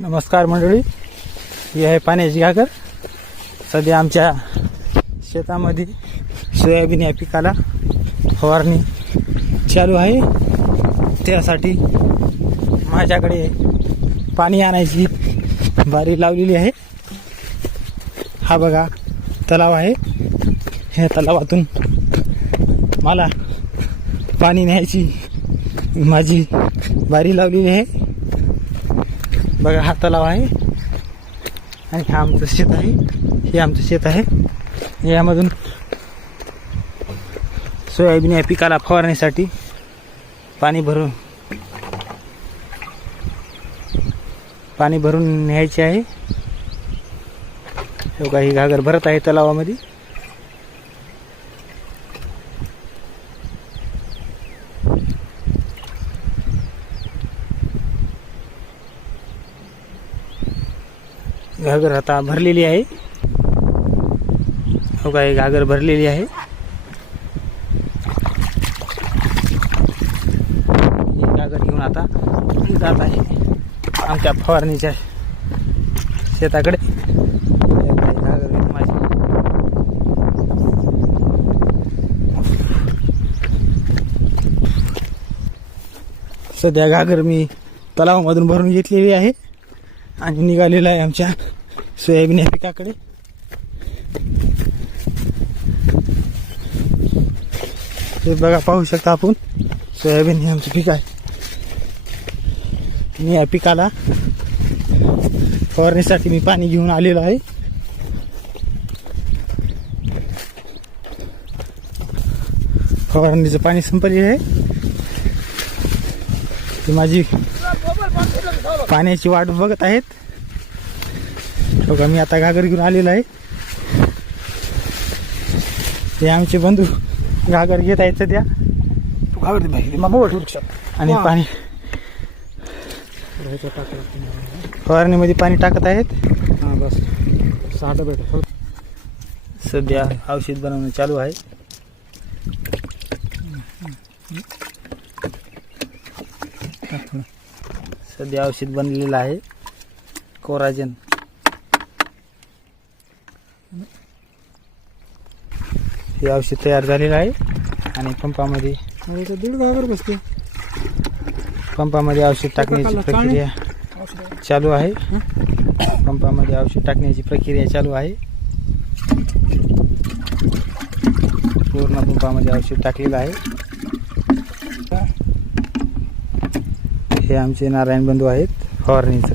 नमस्कार मंडळी, ही आहे पाण्याची घागर. सध्या आमच्या शेतामध्ये सोयाबीन या पिकाला फवारणी चालू आहे. त्यासाठी माझ्याकडे पाणी आणायची बारी लावलेली आहे. हा बघा तलाव आहे. ह्या तलावातून मला पाणी न्यायची माझी बारी लावलेली आहे. बघा हा तलाव आहे आणि हा आमचं शेत आहे. हे आमचं शेत आहे. यामधून सोयाबीन या पिकाला फवारण्यासाठी पाणी भरून न्यायचे आहे. बघा ही घागर भरत आहे तलावामध्ये. घागर आता भरलेली आहे. हो काय घागर भरलेली आहे. घागर घेऊन आता जात आहे आमच्या फवारणीच्या शेताकडे. घागर घेऊन माझी सध्या घागर मी तलावामधून भरून घेतलेली आहे आणि निघालेला आहे आमच्या सोयाबीन या पिकाकडे. हे बघा पाहू शकता आपण, सोयाबीन हे आमचं पीक आहे. मी या पिकाला फवारणीसाठी मी पाणी घेऊन आलेलो आहे. फवारणीचं पाणी संपलेलं आहे. माझी पाण्याची वाट बघत आहेत. बघा मी आता घागर घेऊन आलेलो आहे. ते आमचे बंधू घागर घेत आहेत सध्या. आणि पाणी फवारणीमध्ये पाणी टाकत आहेत. सध्या औषध बनवणं चालू आहे. सध्या औषध बनलेलं आहे कोराजन. हे औषध तयार झालेलं आहे आणि पंपामध्ये औषध टाकण्याची प्रक्रिया चालू आहे. पंपामध्ये औषध टाकण्याची प्रक्रिया चालू आहे. पूर्ण पंपामध्ये औषध टाकलेलं आहे. हे आमचे नारायण बंधू आहेत फवारणीचं काम.